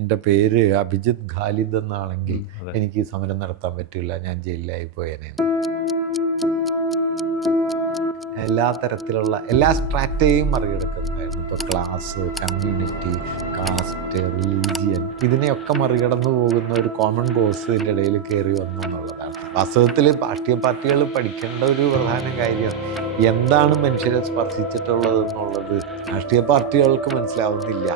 എൻ്റെ പേര് അഭിജിത്ത് ഖാലിദ് എന്നാണെങ്കിൽ എനിക്ക് സമരം നടത്താൻ പറ്റില്ല, ഞാൻ ജയിലിലായി പോയേനെ. എല്ലാ തരത്തിലുള്ള എല്ലാ സ്ട്രാറ്റയും മറികടക്കുന്നതായിരുന്നു. ഇപ്പോൾ ക്ലാസ്, കമ്മ്യൂണിറ്റി, കാസ്റ്റ്, റിലീജിയൻ, ഇതിനെയൊക്കെ മറികടന്നു പോകുന്ന ഒരു കോമൺ കോഴ്സ് ഇതിൻ്റെ ഇടയിൽ കയറി വന്നു എന്നുള്ളതാണ്. വാസ്തവത്തിൽ രാഷ്ട്രീയ പാർട്ടികൾ പഠിക്കേണ്ട ഒരു പ്രധാന കാര്യം എന്താണ് മനുഷ്യരെ സ്പർശിച്ചിട്ടുള്ളത് എന്നുള്ളത് രാഷ്ട്രീയ പാർട്ടികൾക്ക് മനസ്സിലാവുന്നില്ല.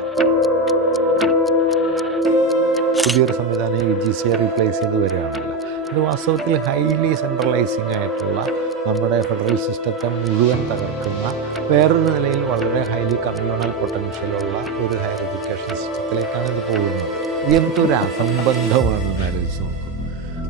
പുതിയൊരു സംവിധാനം UGCയെ റീപ്ലേസ് ചെയ്ത് വരികയാണല്ലോ. ഇത് വാസ്തവത്തിൽ ഹൈലി സെൻട്രലൈസിങ് ആയിട്ടുള്ള നമ്മുടെ ഫെഡറൽ സിസ്റ്റത്തെ മുഴുവൻ തകർക്കുന്ന, വേറൊരു നിലയിൽ വളരെ ഹൈലി കമ്മ്യൂണൽ പൊട്ടൻഷ്യലുള്ള ഒരു ഹയർ എഡ്യൂക്കേഷൻ സിസ്റ്റത്തിലേക്കാണ് ഇത് പോകുന്നത്. എന്തൊരു അസംബന്ധമാണെന്ന് ആലോചിച്ച് നോക്കും.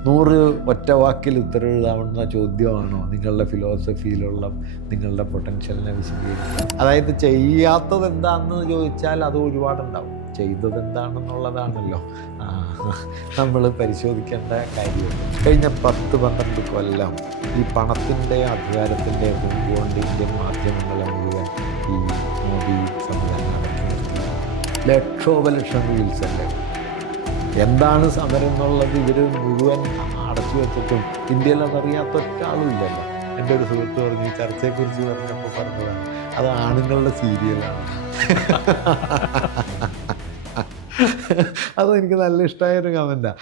100 ഒറ്റ വാക്കിൽ ഉത്തരവെഴുതാവുന്ന ചോദ്യമാണോ നിങ്ങളുടെ ഫിലോസഫിയിലുള്ള നിങ്ങളുടെ പൊട്ടൻഷ്യലിനെ വിശദീകരിക്കുക? അതായത് ചെയ്യാത്തത് എന്താണെന്ന് ചോദിച്ചാൽ അത് ഒരുപാടുണ്ടാവും, ചെയ്തത് എന്താണെന്നുള്ളതാണല്ലോ നമ്മൾ പരിശോധിക്കേണ്ട കാര്യം. കഴിഞ്ഞ 10-12 കൊല്ലം ഈ പണത്തിൻ്റെ അധികാരത്തിൻ്റെ കൊണ്ടുകൊണ്ട് ഇന്ത്യൻ മാധ്യമങ്ങളെ മുഴുവൻ ഈ മോദി സംവിധാനം നടക്കുന്നത്. ലക്ഷോപലക്ഷം റീൽസല്ലേ. എന്താണ് സമരം എന്നുള്ളത് ഇവർ മുഴുവൻ അടച്ചു വെച്ചിട്ടും ഇന്ത്യയിൽ അതറിയാത്ത ഒറ്റ ആളുമില്ലല്ലോ. എൻ്റെ ഒരു സുഹൃത്ത് പറഞ്ഞു, ഈ ചർച്ചയെക്കുറിച്ച് പറഞ്ഞപ്പോൾ പറഞ്ഞതാണ്, അത് ആണുങ്ങളുടെ സീരിയലാണ്. അതെനിക്ക് നല്ല ഇഷ്ടമായൊരു കമൻറ്റാണ്.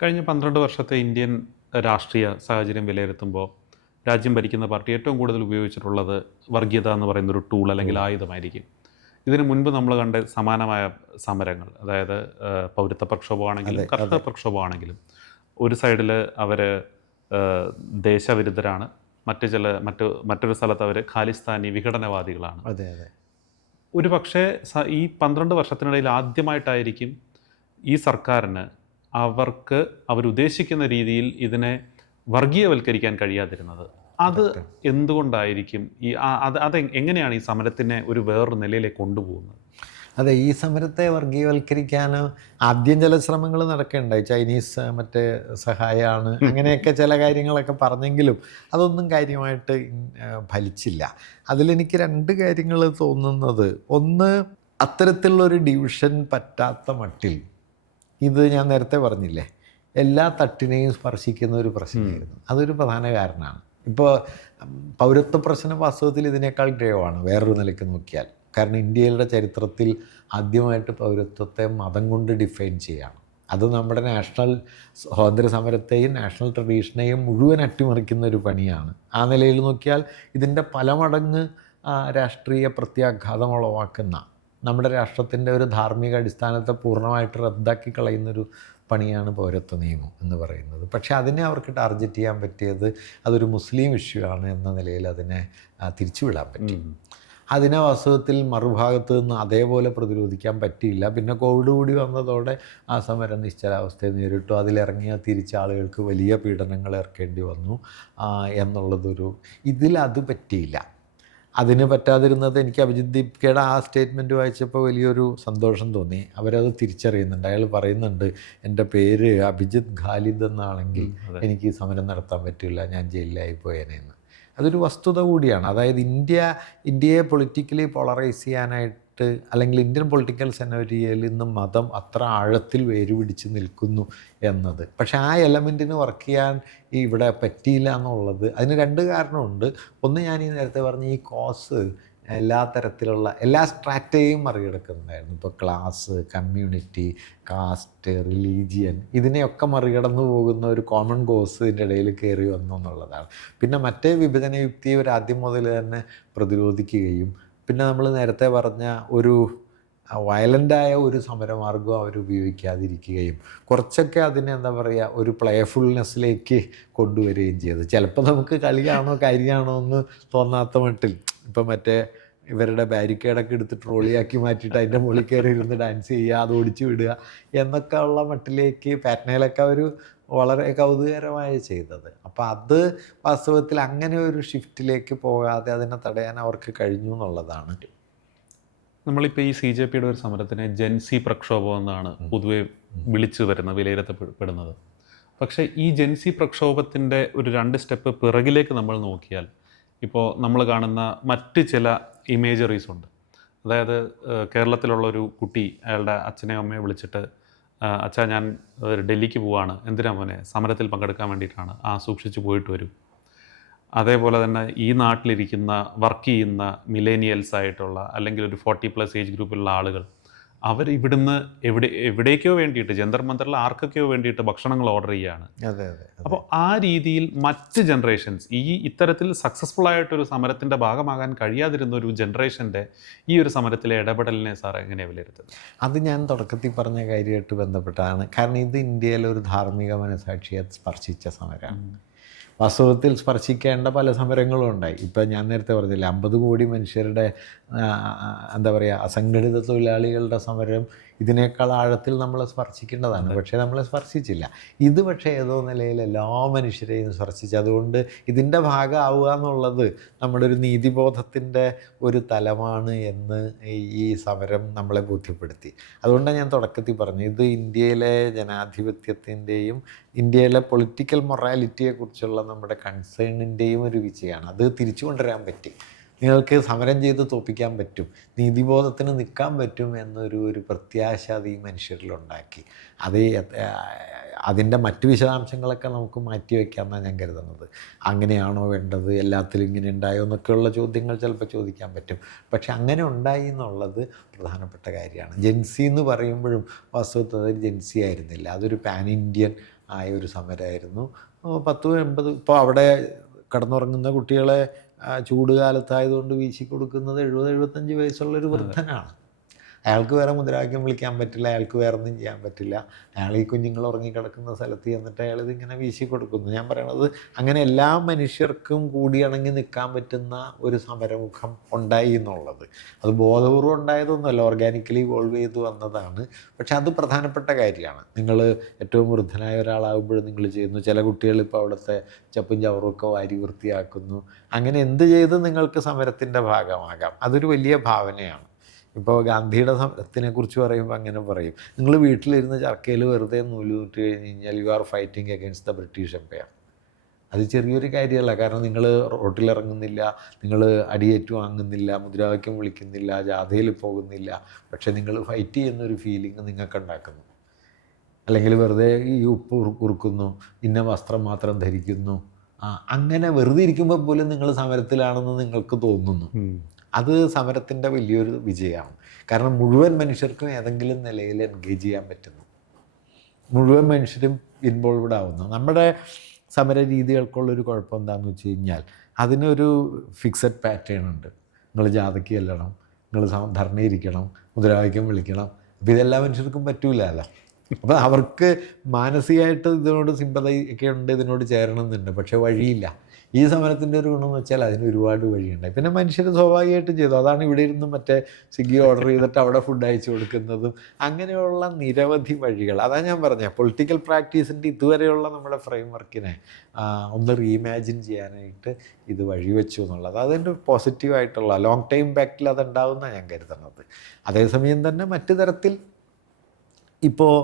കഴിഞ്ഞ 12 വർഷത്തെ ഇന്ത്യൻ രാഷ്ട്രീയ സാഹചര്യം വിലയിരുത്തുമ്പോൾ രാജ്യം ഭരിക്കുന്ന പാർട്ടി ഏറ്റവും കൂടുതൽ ഉപയോഗിച്ചിട്ടുള്ളത് വർഗീയത എന്ന് പറയുന്നൊരു ടൂൾ അല്ലെങ്കിൽ ആയുധമായിരിക്കും. ഇതിനു മുൻപ് നമ്മൾ കണ്ട സമാനമായ സമരങ്ങൾ, അതായത് പൗരത്വ പ്രക്ഷോഭമാണെങ്കിലും കർഷക പ്രക്ഷോഭമാണെങ്കിലും, ഒരു സൈഡിൽ അവർ ദേശവിരുദ്ധരാണ്, മറ്റൊരു സ്ഥലത്ത് അവർ ഖാലിസ്ഥാനി വിഘടനവാദികളാണ്. അതെ അതെ. ഒരു പക്ഷേ ഈ 12 വർഷത്തിനിടയിൽ ആദ്യമായിട്ടായിരിക്കും ഈ സർക്കാരിന് അവർക്ക് അവരുദ്ദേശിക്കുന്ന രീതിയിൽ ഇതിനെ വർഗീയവൽക്കരിക്കാൻ കഴിയാതിരുന്നത്. അത് എന്തുകൊണ്ടായിരിക്കും? അത് എങ്ങനെയാണ് ഈ സമരത്തിനെ ഒരു വേറൊരു നിലയിലേക്ക് കൊണ്ടുപോകുന്നത്? അതെ, ഈ സമരത്തെ വർഗീയവൽക്കരിക്കാൻ ആദ്യം ചില ശ്രമങ്ങൾ നടക്കുകയുണ്ടായി. ചൈനീസ് മറ്റേ സഹായമാണ്, അങ്ങനെയൊക്കെ ചില കാര്യങ്ങളൊക്കെ പറഞ്ഞെങ്കിലും അതൊന്നും കാര്യമായിട്ട് ഫലിച്ചില്ല. അതിലെനിക്ക് 2 കാര്യങ്ങൾ തോന്നുന്നത്. ഒന്ന്, അത്തരത്തിലുള്ളൊരു ഡിവിഷൻ പറ്റാത്ത മട്ടിൽ ഇത് ഞാൻ നേരത്തെ പറഞ്ഞില്ലേ, എല്ലാ തട്ടിനെയും സ്പർശിക്കുന്ന ഒരു പ്രശ്നമായിരുന്നു. അതൊരു പ്രധാന കാരണമാണ്. ഇപ്പോൾ പൗരത്വ പ്രശ്നം വാസ്തവത്തിൽ ഇതിനേക്കാൾ ഗ്രേവാണ് വേറൊരു നിലയ്ക്ക് നോക്കിയാൽ. കാരണം ഇന്ത്യയുടെ ചരിത്രത്തിൽ ആദ്യമായിട്ട് പൗരത്വത്തെ മതം കൊണ്ട് ഡിഫൈൻ ചെയ്യുകയാണ്. അത് നമ്മുടെ നാഷണൽ സ്വാതന്ത്ര്യ സമരത്തെയും നാഷണൽ ട്രഡീഷനെയും മുഴുവൻ അട്ടിമറിക്കുന്ന ഒരു പണിയാണ്. ആ നിലയിൽ നോക്കിയാൽ ഇതിൻ്റെ പല മടങ്ങ് രാഷ്ട്രീയ പ്രത്യാഘാതം ഉളവാക്കുന്ന, നമ്മുടെ രാഷ്ട്രത്തിൻ്റെ ഒരു ധാർമ്മിക അടിസ്ഥാനത്തെ പൂർണ്ണമായിട്ട് റദ്ദാക്കി കളയുന്നൊരു പണിയാണ് പൗരത്വ നിയമം എന്ന് പറയുന്നത്. പക്ഷേ അതിനെ അവർക്ക് ടാർഗറ്റ് ചെയ്യാൻ പറ്റിയത് അതൊരു മുസ്ലിം ഇഷ്യൂ ആണ് എന്ന നിലയിൽ അതിനെ തിരിച്ചുവിടാൻ പറ്റി. അതിനെ വാസ്തവത്തിൽ മറുഭാഗത്ത് നിന്ന് അതേപോലെ പ്രതിരോധിക്കാൻ പറ്റിയില്ല. പിന്നെ കോവിഡ് കൂടി വന്നതോടെ ആ സമരം നിശ്ചലാവസ്ഥയെ നേരിട്ടു. അതിലിറങ്ങിയ തിരിച്ച ആളുകൾക്ക് വലിയ പീഡനങ്ങൾ ഏർക്കേണ്ടി വന്നു ഇതിലത് പറ്റിയില്ല. അതിന് പറ്റാതിരുന്നത് എനിക്ക് അഭിജിത്ത് ദീപ്കയുടെ ആ സ്റ്റേറ്റ്മെൻറ്റ് വായിച്ചപ്പോൾ വലിയൊരു സന്തോഷം തോന്നി. അവരത് തിരിച്ചറിയുന്നുണ്ട്. അയാൾ പറയുന്നുണ്ട്, എൻ്റെ പേര് അഭിജിത്ത് ഖാലിദ് എന്നാണെങ്കിൽ എനിക്ക് സമരം നടത്താൻ പറ്റില്ല, ഞാൻ ജയിലിലായി പോയേനെന്ന്. അതൊരു വസ്തുത കൂടിയാണ്. അതായത് ഇന്ത്യയെ പൊളിറ്റിക്കലി പോളറൈസ് ചെയ്യാനായിട്ട്, അല്ലെങ്കിൽ ഇന്ത്യൻ പൊളിറ്റിക്കൽ സെനറിയയിൽ ഇന്ന് മതം അത്ര ആഴത്തിൽ വേരുപിടിച്ച് നിൽക്കുന്നു എന്നത്. പക്ഷേ ആ എലമെൻറ്റിന് വർക്ക് ചെയ്യാൻ ഇവിടെ പറ്റിയില്ല എന്നുള്ളത്, അതിന് 2 കാരണമുണ്ട്. ഒന്ന്, ഞാൻ ഈ നേരത്തെ പറഞ്ഞ ഈ കോസ് എല്ലാ തരത്തിലുള്ള എല്ലാ സ്ട്രാറ്റയും മറികടക്കുന്നതായിരുന്നു. ഇപ്പോൾ ക്ലാസ്, കമ്മ്യൂണിറ്റി, കാസ്റ്റ്, റിലീജിയൻ, ഇതിനെയൊക്കെ മറികടന്നു പോകുന്ന ഒരു കോമൺ കോഴ്സ് ഇതിൻ്റെ ഇടയിൽ കയറി വന്നു എന്നുള്ളതാണ്. പിന്നെ മറ്റേ വിഭജന യുക്തിയെ ഒരു ആദ്യം മുതൽ തന്നെ പ്രതിരോധിക്കുകയും, പിന്നെ നമ്മൾ നേരത്തെ പറഞ്ഞ ഒരു വയലൻ്റായ ഒരു സമരമാർഗം അവർ ഉപയോഗിക്കാതിരിക്കുകയും, കുറച്ചൊക്കെ അതിനെ ഒരു പ്ലേഫുൾനെസ്സിലേക്ക് കൊണ്ടുവരികയും ചെയ്തു. ചിലപ്പോൾ നമുക്ക് കളിയാണോ കാര്യമാണോ എന്ന് തോന്നാത്ത മട്ടിൽ, ഇപ്പം മറ്റേ ഇവരുടെ ബാരിക്കേഡൊക്കെ എടുത്ത് ട്രോളിയാക്കി മാറ്റിയിട്ട് അതിൻ്റെ മുകളിൽ കയറി ഇരുന്ന് ഡാൻസ് ചെയ്യുക, അത് ഓടിച്ചു വിടുക എന്നൊക്കെ ഉള്ള മട്ടിലേക്ക് പാറ്റ്നയിലൊക്കെ അവർ വളരെ കൗതുകകരമായി ചെയ്തത്. അപ്പോൾ അത് വാസ്തവത്തിൽ അങ്ങനെ ഒരു ഷിഫ്റ്റിലേക്ക് പോകാതെ അതിനെ തടയാൻ അവർക്ക് കഴിഞ്ഞു എന്നുള്ളതാണ്. നമ്മളിപ്പോൾ ഈ CJPയുടെ ഒരു സമരത്തിനെ ജെൻസി പ്രക്ഷോഭം എന്നാണ് പൊതുവെ വിളിച്ചു വിലയിരുത്തപ്പെടുന്നത്. പക്ഷേ ഈ ജെൻസി പ്രക്ഷോഭത്തിൻ്റെ ഒരു 2 സ്റ്റെപ്പ് പിറകിലേക്ക് നമ്മൾ നോക്കിയാൽ ഇപ്പോൾ നമ്മൾ കാണുന്ന മറ്റ് ചില ഇമേജറീസ് ഉണ്ട്. അതായത് കേരളത്തിലുള്ളൊരു കുട്ടി അയാളുടെ അച്ഛനെയും അമ്മയെ വിളിച്ചിട്ട് അച്ഛാ ഞാൻ ഡൽഹിക്ക് പോവാണ്, എന്തിനാ മോനെ, സമരത്തിൽ പങ്കെടുക്കാൻ വേണ്ടിയിട്ടാണ്, സൂക്ഷിച്ച് പോയിട്ട് വരും. അതേപോലെ തന്നെ ഈ നാട്ടിലിരിക്കുന്ന വർക്ക് ചെയ്യുന്ന മിലേനിയൽസ് ആയിട്ടുള്ള അല്ലെങ്കിൽ ഒരു 40+ ഏജ് ഗ്രൂപ്പിലുള്ള ആളുകൾ അവർ ഇവിടുന്ന് എവിടേക്കോ വേണ്ടിയിട്ട് ജന്തർ മന്ദറിൽ ആർക്കൊക്കെയോ വേണ്ടിയിട്ട് ഭക്ഷണങ്ങൾ ഓർഡർ ചെയ്യുകയാണ്. അതെ അതെ. അപ്പോൾ ആ രീതിയിൽ മറ്റ് ജനറേഷൻസ് ഇത്തരത്തിൽ സക്സസ്ഫുൾ ആയിട്ടൊരു സമരത്തിൻ്റെ ഭാഗമാകാൻ കഴിയാതിരുന്ന ഒരു ജനറേഷൻ്റെ ഈ ഒരു സമരത്തിലെ ഇടപെടലിനെ സാർ എങ്ങനെയാണ് വിലയിരുത്തുന്നത്? അത് ഞാൻ തുടക്കത്തിൽ പറഞ്ഞ കാര്യമായിട്ട് ബന്ധപ്പെട്ടാണ്. കാരണം ഇത് ഇന്ത്യയിലെ ഒരു ധാർമ്മിക മനസാക്ഷിയെ സ്പർശിച്ച സമരമാണ്. വാസ്തവത്തിൽ സ്പർശിക്കേണ്ട പല സമരങ്ങളും ഉണ്ടായി. ഇപ്പം ഞാൻ നേരത്തെ പറഞ്ഞില്ല, 50 കോടി മനുഷ്യരുടെ എന്താ പറയുക, അസംഘടിത തൊഴിലാളികളുടെ സമരം ഇതിനേക്കാൾ ആഴത്തിൽ നമ്മളെ സ്പർശിക്കേണ്ടതാണ്. പക്ഷേ നമ്മളെ സ്പർശിച്ചില്ല. ഇത് പക്ഷേ ഏതോ നിലയിൽ എല്ലാ മനുഷ്യരെയും സ്പർശിച്ചു. അതുകൊണ്ട് ഇതിൻ്റെ ഭാഗമാവുക എന്നുള്ളത് നമ്മുടെ ഒരു നീതിബോധത്തിൻ്റെ ഒരു തലമാണ് എന്ന് ഈ സമരം നമ്മളെ ബോധ്യപ്പെടുത്തി. അതുകൊണ്ടാണ് ഞാൻ തുടക്കത്തിൽ പറഞ്ഞു, ഇത് ഇന്ത്യയിലെ ജനാധിപത്യത്തിൻ്റെയും ഇന്ത്യയിലെ പൊളിറ്റിക്കൽ മൊറാലിറ്റിയെക്കുറിച്ചുള്ള നമ്മുടെ കൺസേണിൻ്റെയും ഒരു വിജയമാണ്. അത് തിരിച്ചു കൊണ്ടുവരാൻ പറ്റി. നിങ്ങൾക്ക് സമരം ചെയ്ത് തോൽപ്പിക്കാൻ പറ്റും, നീതിബോധത്തിന് നിൽക്കാൻ പറ്റും എന്നൊരു പ്രത്യാശ അത് ഈ മനുഷ്യരിലുണ്ടാക്കി. അത് അതിൻ്റെ മറ്റ് വിശദാംശങ്ങളൊക്കെ നമുക്ക് മാറ്റിവെക്കാമെന്നാണ് ഞാൻ കരുതുന്നത്. അങ്ങനെയാണോ വേണ്ടത്, എല്ലാത്തിലും ഇങ്ങനെ ഉണ്ടായോ എന്നൊക്കെയുള്ള ചോദ്യങ്ങൾ ചിലപ്പോൾ ചോദിക്കാൻ പറ്റും. പക്ഷെ അങ്ങനെ ഉണ്ടായി എന്നുള്ളത് പ്രധാനപ്പെട്ട കാര്യമാണ്. ജെൻസി എന്ന് പറയുമ്പോഴും വാസ്തവത്തിൽ അതൊരു ജെൻസി ആയിരുന്നില്ല, അതൊരു പാൻ ഇന്ത്യൻ ആയ ഒരു സമരമായിരുന്നു. 10-80 ഇപ്പോൾ അവിടെ കടന്നുറങ്ങുന്ന കുട്ടികളെ ചൂട് കാലത്തായതുകൊണ്ട് വീശി കൊടുക്കുന്നത് 70-75 വയസ്സുള്ളൊരു വൃദ്ധനാണ്. അയാൾക്ക് വേറെ മുദ്രാവാക്യം വിളിക്കാൻ പറ്റില്ല, അയാൾക്ക് വേറെ ഒന്നും ചെയ്യാൻ പറ്റില്ല. അയാൾ ഈ കുഞ്ഞുങ്ങൾ ഉറങ്ങിക്കിടക്കുന്ന സ്ഥലത്ത് ചെന്നിട്ട് അയാളിതിങ്ങനെ വീശി കൊടുക്കുന്നു. ഞാൻ പറയണത് അങ്ങനെ എല്ലാ മനുഷ്യർക്കും കൂടിയിണങ്ങി നിൽക്കാൻ പറ്റുന്ന ഒരു സമരമുഖം ഉണ്ടായി എന്നുള്ളത് അത് ബോധപൂർവ്വം ഉണ്ടായതൊന്നുമല്ല, ഓർഗാനിക്കലി ഇവോൾവ് ചെയ്ത് വന്നതാണ്. പക്ഷെ അത് പ്രധാനപ്പെട്ട കാര്യമാണ്. നിങ്ങൾ ഏറ്റവും വൃദ്ധനായ ഒരാളാകുമ്പോഴും നിങ്ങൾ ചെയ്യുന്നു. ചില കുട്ടികൾ ഇപ്പോൾ അവിടുത്തെ ചപ്പും ചവറുമൊക്കെ വാരി വൃത്തിയാക്കുന്നു. അങ്ങനെ എന്ത് ചെയ്ത് നിങ്ങൾക്ക് സമരത്തിൻ്റെ ഭാഗമാകാം, അതൊരു വലിയ ഭാവനയാണ്. ഇപ്പോൾ ഗാന്ധിയുടെ സമരത്തിനെക്കുറിച്ച് പറയുമ്പോൾ അങ്ങനെ പറയും, നിങ്ങൾ വീട്ടിലിരുന്ന് ചർക്കയിൽ വെറുതെ നൂലുവിട്ട് കഴിഞ്ഞ് കഴിഞ്ഞാൽ you are fighting against the British empire. അത് ചെറിയൊരു കാര്യമല്ല. കാരണം നിങ്ങൾ റോട്ടിലിറങ്ങുന്നില്ല, നിങ്ങൾ അടിയേറ്റു വാങ്ങുന്നില്ല, മുദ്രാവാക്യം വിളിക്കുന്നില്ല, ജാഥയിൽ പോകുന്നില്ല, പക്ഷേ നിങ്ങൾ ഫൈറ്റ് ചെയ്യുന്നൊരു ഫീലിംഗ് നിങ്ങൾക്ക് ഉണ്ടാക്കുന്നു. അല്ലെങ്കിൽ വെറുതെ ഈ ഉപ്പ് കുറുക്കുന്നു, ഇന്ന വസ്ത്രം മാത്രം ധരിക്കുന്നു, അങ്ങനെ വെറുതെ ഇരിക്കുമ്പോൾ പോലും നിങ്ങൾ സമരത്തിലാണെന്ന് നിങ്ങൾക്ക് തോന്നുന്നു. അത് സമരത്തിൻ്റെ വലിയൊരു വിജയമാണ്. കാരണം മുഴുവൻ മനുഷ്യർക്കും ഏതെങ്കിലും നിലയിൽ എൻഗേജ് ചെയ്യാൻ പറ്റുന്നു, മുഴുവൻ മനുഷ്യരും ഇൻവോൾവ്ഡ് ആവുന്നു. നമ്മുടെ സമര രീതികൾക്കുള്ളൊരു കുഴപ്പം എന്താണെന്ന് വെച്ച് കഴിഞ്ഞാൽ അതിനൊരു ഫിക്സഡ് പാറ്റേൺ ഉണ്ട്. നിങ്ങൾ ജാഥയ്ക്ക് ചെല്ലണം, നിങ്ങൾ ധർണയിരിക്കണം, മുദ്രാവാക്യം വിളിക്കണം. അപ്പോൾ ഇതെല്ലാ മനുഷ്യർക്കും പറ്റൂലല്ലോ. അപ്പോൾ അവർക്ക് മാനസികമായിട്ട് ഇതിനോട് സിമ്പതി ഒക്കെ ഉണ്ട്, ഇതിനോട് ചേരണമെന്നുണ്ട്, പക്ഷേ വഴിയില്ല. ഈ സമരത്തിൻ്റെ ഒരു ഗുണമെന്ന് വെച്ചാൽ അതിന് ഒരുപാട് വഴിയുണ്ടായി. പിന്നെ മനുഷ്യർ സ്വാഭാവികമായിട്ടും ചെയ്തു. അതാണ് ഇവിടെ ഇരുന്ന് മറ്റേ സ്വിഗ്ഗി ഓർഡർ ചെയ്തിട്ട് അവിടെ ഫുഡ് അയച്ചു കൊടുക്കുന്നതും അങ്ങനെയുള്ള നിരവധി വഴികൾ. അതാണ് ഞാൻ പറഞ്ഞത്, പൊളിറ്റിക്കൽ പ്രാക്ടീസിൻ്റെ ഇതുവരെയുള്ള നമ്മുടെ ഫ്രെയിം വർക്കിനെ ഒന്ന് റീഇമാജിൻ ചെയ്യാനായിട്ട് ഇത് വഴിവെച്ചു എന്നുള്ളത് അതിൻ്റെ പോസിറ്റീവായിട്ടുള്ള ലോങ് ടൈം ഇമ്പാക്റ്റിൽ അതുണ്ടാവുമെന്നാണ് ഞാൻ കരുതുന്നത്. അതേസമയം തന്നെ മറ്റു തരത്തിൽ ഇപ്പോൾ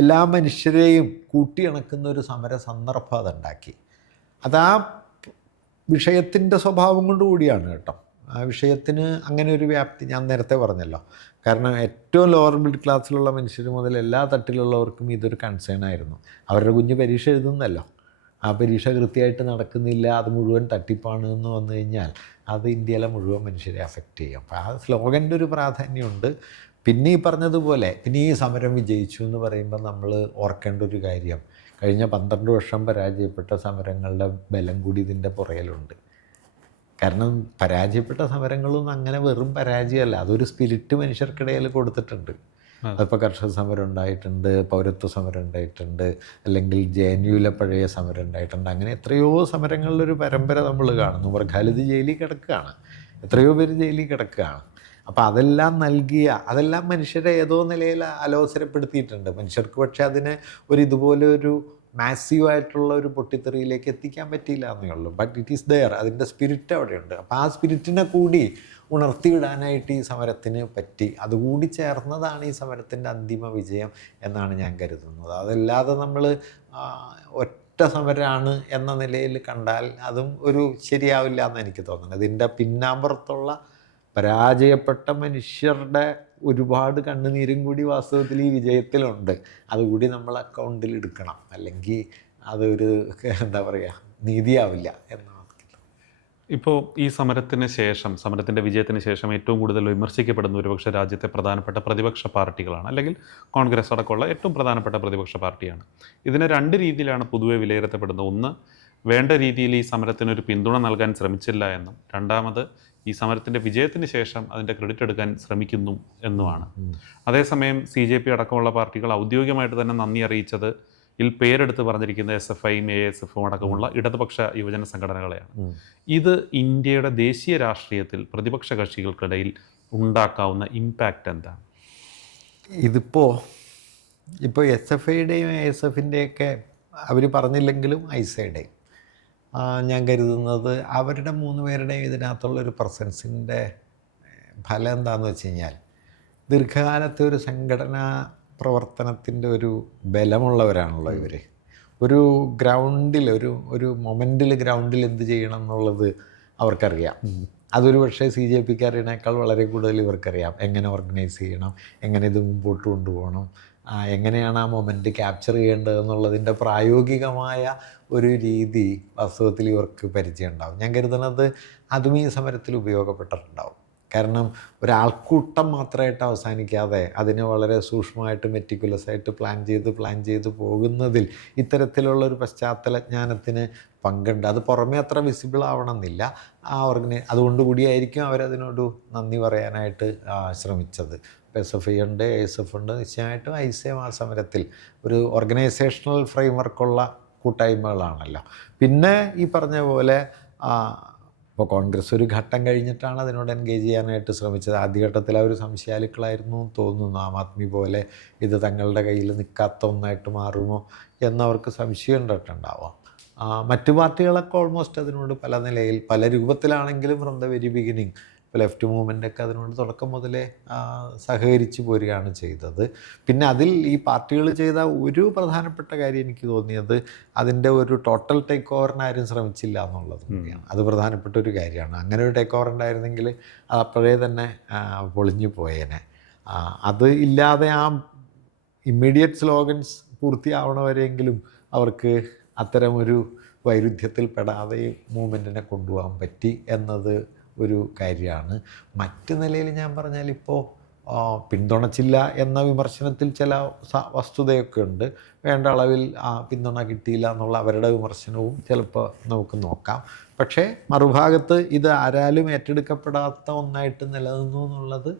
എല്ലാ മനുഷ്യരെയും കൂട്ടിയിണക്കുന്ന ഒരു സമര സന്ദർഭം അതുണ്ടാക്കി. അത് ആ വിഷയത്തിൻ്റെ സ്വഭാവം കൊണ്ട് കൂടിയാണ് കേട്ടോ. ആ വിഷയത്തിന് അങ്ങനെ ഒരു വ്യാപ്തി ഞാൻ നേരത്തെ പറഞ്ഞല്ലോ. കാരണം ഏറ്റവും ലോവർ മിഡിൽ ക്ലാസ്സിലുള്ള മനുഷ്യർ മുതൽ എല്ലാ തട്ടിലുള്ളവർക്കും ഇതൊരു കൺസേൺ ആയിരുന്നു. അവരുടെ കുഞ്ഞ് പരീക്ഷ എഴുതുന്നല്ലോ, ആ പരീക്ഷ കൃത്യമായിട്ട് നടക്കുന്നില്ല, അത് മുഴുവൻ തട്ടിപ്പാണ് എന്ന് വന്നു കഴിഞ്ഞാൽ അത് ഇന്ത്യയിലെ മുഴുവൻ മനുഷ്യരെ അഫക്റ്റ് ചെയ്യും. അപ്പോൾ ആ സ്ലോഗൻ്റെ ഒരു പ്രാധാന്യമുണ്ട്. പിന്നെ ഈ പറഞ്ഞതുപോലെ പിന്നെ ഈ സമരം വിജയിച്ചു എന്ന് പറയുമ്പോൾ നമ്മൾ ഓർക്കേണ്ട ഒരു കാര്യം, കഴിഞ്ഞ 12 വർഷം പരാജയപ്പെട്ട സമരങ്ങളുടെ ബലം കൂടി ഇതിൻ്റെ പുറകിലുണ്ട്. കാരണം പരാജയപ്പെട്ട സമരങ്ങളൊന്നും അങ്ങനെ വെറും പരാജയമല്ല, അതൊരു സ്പിരിറ്റ് മനുഷ്യർക്കിടയിൽ കൊടുത്തിട്ടുണ്ട്. അതിപ്പോൾ കർഷക സമരം ഉണ്ടായിട്ടുണ്ട്, പൗരത്വ സമരം ഉണ്ടായിട്ടുണ്ട്, അല്ലെങ്കിൽ JNUവിലെ പഴയ സമരം ഉണ്ടായിട്ടുണ്ട്. അങ്ങനെ എത്രയോ സമരങ്ങളിലൊരു പരമ്പര നമ്മൾ കാണുന്നു. ഖാലിദ് ജയിലിൽ കിടക്കുകയാണ്, എത്രയോ പേര് ജയിലിൽ കിടക്കുകയാണ്. അപ്പോൾ അതെല്ലാം മനുഷ്യരെ ഏതോ നിലയിൽ അലോസരപ്പെടുത്തിയിട്ടുണ്ട് മനുഷ്യർക്ക്. പക്ഷേ അതിനെ ഇതുപോലെ ഒരു മാസീവായിട്ടുള്ള ഒരു പൊട്ടിത്തെറിയിലേക്ക് എത്തിക്കാൻ പറ്റിയില്ല എന്നേ ഉള്ളൂ. ബട്ട് ഇറ്റ് ഈസ് ദെയർ, അതിൻ്റെ സ്പിരിറ്റ് അവിടെയുണ്ട്. അപ്പോൾ ആ സ്പിരിറ്റിനെ കൂടി ഉണർത്തിവിടാനായിട്ട് ഈ സമരത്തിന് പറ്റി. അതുകൂടി ചേർന്നതാണ് ഈ സമരത്തിൻ്റെ അന്തിമ വിജയം എന്നാണ് ഞാൻ കരുതുന്നത്. അതല്ലാതെ നമ്മൾ ഒറ്റ സമരമാണ് എന്ന നിലയിൽ കണ്ടാൽ അതും ഒരു ശരിയാവില്ല എന്ന് എനിക്ക് തോന്നുന്നത്. ഇതിൻ്റെ പിന്നാമ്പുറത്തുള്ള പരാജയപ്പെട്ട മനുഷ്യരുടെ ഒരുപാട് കണ്ണുനീരും കൂടി വാസ്തവത്തിൽ ഈ വിജയത്തിലുണ്ട്. അതുകൂടി നമ്മൾ അക്കൗണ്ടിൽ എടുക്കണം, അല്ലെങ്കിൽ അതൊരു എന്താ പറയുക നീതിയാവില്ല എന്നാണ്. ഇപ്പോൾ ഈ സമരത്തിന് ശേഷം, സമരത്തിൻ്റെ വിജയത്തിന് ശേഷം ഏറ്റവും കൂടുതൽ വിമർശിക്കപ്പെടുന്ന ഒരുപക്ഷെ രാജ്യത്തെ പ്രധാനപ്പെട്ട പ്രതിപക്ഷ പാർട്ടികളാണ്, അല്ലെങ്കിൽ കോൺഗ്രസ് അടക്കമുള്ള ഏറ്റവും പ്രധാനപ്പെട്ട പ്രതിപക്ഷ പാർട്ടിയാണ്. ഇതിനെ രണ്ട് രീതിയിലാണ് പൊതുവെ വിലയിരുത്തപ്പെടുന്നത്. ഒന്ന്, വേണ്ട രീതിയിൽ ഈ സമരത്തിനൊരു പിന്തുണ നൽകാൻ ശ്രമിച്ചില്ല എന്നും, രണ്ടാമത് ഈ സമരത്തിൻ്റെ വിജയത്തിന് ശേഷം അതിൻ്റെ ക്രെഡിറ്റ് എടുക്കാൻ ശ്രമിക്കുന്നു എന്നുമാണ്. അതേസമയം CJP അടക്കമുള്ള പാർട്ടികൾ ഔദ്യോഗികമായിട്ട് തന്നെ നന്ദി അറിയിച്ചത് ഇതിൽ പേരെടുത്ത് പറഞ്ഞിരിക്കുന്ന SFIയും ASFും അടക്കമുള്ള ഇടതുപക്ഷ യുവജന സംഘടനകളെയാണ്. ഇത് ഇന്ത്യയുടെ ദേശീയ രാഷ്ട്രീയത്തിൽ പ്രതിപക്ഷ കക്ഷികൾക്കിടയിൽ ഉണ്ടാക്കാവുന്ന ഇമ്പാക്റ്റ് എന്താണ്? ഇപ്പോൾ SFIയുടെയും ASFിൻ്റെയൊക്കെ അവർ പറഞ്ഞില്ലെങ്കിലും ഐസയുടെയും ഞാൻ കരുതുന്നത് അവരുടെ 3 പേരുടെയും ഇതിനകത്തുള്ളൊരു പ്രസൻസിൻ്റെ ഫലം എന്താണെന്ന് വെച്ച് കഴിഞ്ഞാൽ, ദീർഘകാലത്തെ ഒരു സംഘടനാ പ്രവർത്തനത്തിൻ്റെ ഒരു ബലമുള്ളവരാണല്ലോ ഇവർ. ഒരു ഗ്രൗണ്ടിൽ ഒരു മൊമെൻറ്റിൽ ഗ്രൗണ്ടിൽ എന്ത് ചെയ്യണം എന്നുള്ളത് അവർക്കറിയാം. അതൊരു പക്ഷേ CJPക്കാരേക്കാൾ വളരെ കൂടുതൽ ഇവർക്കറിയാം. എങ്ങനെ ഓർഗനൈസ് ചെയ്യണം, എങ്ങനെ ഇത് മുമ്പോട്ട് കൊണ്ടുപോകണം, എങ്ങനെയാണ് ആ മൊമെൻറ്റ് ക്യാപ്ചർ ചെയ്യേണ്ടതെന്നുള്ളതിൻ്റെ പ്രായോഗികമായ ഒരു രീതി വാസ്തവത്തിൽ ഇവർക്ക് പരിചയം ഉണ്ടാവും. ഞാൻ കരുതുന്നത് അതും ഈ സമരത്തിൽ ഉപയോഗപ്പെട്ടിട്ടുണ്ടാവും. കാരണം ഒരാൾക്കൂട്ടം മാത്രമായിട്ട് അവസാനിക്കാതെ അതിനെ വളരെ സൂക്ഷ്മമായിട്ട് മെറ്റിക്കുലസായിട്ട് പ്ലാൻ ചെയ്ത് പോകുന്നതിൽ ഇത്തരത്തിലുള്ളൊരു പശ്ചാത്തലജ്ഞാനത്തിന് പങ്കുണ്ട്. അത് പുറമേ അത്ര വിസിബിൾ ആവണമെന്നില്ല. അതുകൊണ്ടുകൂടിയായിരിക്കും അവരതിനോട് നന്ദി പറയാനായിട്ട് ശ്രമിച്ചത്. SFI ഉണ്ട്, ASF ഉണ്ട്, നിശ്ചയമായിട്ടും ഐസയും ആ സമരത്തിൽ ഒരു ഓർഗനൈസേഷണൽ ഫ്രെയിംവർക്കുള്ള കൂട്ടായ്മകളാണല്ലോ. പിന്നെ ഈ പറഞ്ഞ പോലെ ഇപ്പോൾ കോൺഗ്രസ് ഒരു ഘട്ടം കഴിഞ്ഞിട്ടാണ് അതിനോട് എൻഗേജ് ചെയ്യാനായിട്ട് ശ്രമിച്ചത്. ആദ്യഘട്ടത്തിൽ അവർ സംശയാലുക്കളായിരുന്നു തോന്നുന്നു. ആം ആദ്മി പോലെ ഇത് തങ്ങളുടെ കയ്യിൽ നിൽക്കാത്ത ഒന്നായിട്ട് മാറുമോ എന്നവർക്ക് സംശയം ഉണ്ടായിട്ടുണ്ടാവാം. മറ്റു പാർട്ടികളൊക്കെ ഓൾമോസ്റ്റ് അതിനോട് പല നിലയിൽ പല രൂപത്തിലാണെങ്കിലും ഫ്രം ദ വെരി ബിഗിനിങ് ഇപ്പോൾ ലെഫ്റ്റ് മൂവ്മെൻ്റൊക്കെ അതിനോട് തുടക്കം മുതലേ സഹകരിച്ച് പോരുകയാണ് ചെയ്തത്. പിന്നെ അതിൽ ഈ പാർട്ടികൾ ചെയ്ത ഒരു പ്രധാനപ്പെട്ട കാര്യം എനിക്ക് തോന്നിയത് അതിൻ്റെ ഒരു ടോട്ടൽ ടേക്ക് ഓവറിന് ആരും ശ്രമിച്ചില്ല എന്നുള്ളത് കൂടിയാണ്. അത് പ്രധാനപ്പെട്ട ഒരു കാര്യമാണ്. അങ്ങനെ ഒരു ടേക്ക് ഓവർ ഉണ്ടായിരുന്നെങ്കിൽ അത് അപ്പോഴേ തന്നെ പൊളിഞ്ഞു പോയേനെ. അത് ഇല്ലാതെ ആ ഇമ്മീഡിയറ്റ് സ്ലോഗൻസ് പൂർത്തിയാവണവരെങ്കിലും അവർക്ക് അത്തരമൊരു വൈരുദ്ധ്യത്തിൽ പെടാതെ മൂവ്മെൻറ്റിനെ കൊണ്ടുപോകാൻ പറ്റി എന്നത് ഒരു കാര്യമാണ്. മറ്റു നിലയിൽ ഞാൻ പറഞ്ഞാൽ ഇപ്പോൾ പിന്തുണച്ചില്ല എന്ന വിമർശനത്തിൽ ചില വസ്തുതയൊക്കെ ഉണ്ട്. വേണ്ട അളവിൽ പിന്തുണ കിട്ടിയില്ല എന്നുള്ള അവരുടെ വിമർശനവും ചിലപ്പോൾ നമുക്ക് നോക്കാം. പക്ഷേ മറുഭാഗത്ത് ഇത് ആരാലും ഏറ്റെടുക്കപ്പെടാത്ത ഒന്നായിട്ട് നിലനിന്നു എന്നുള്ളത്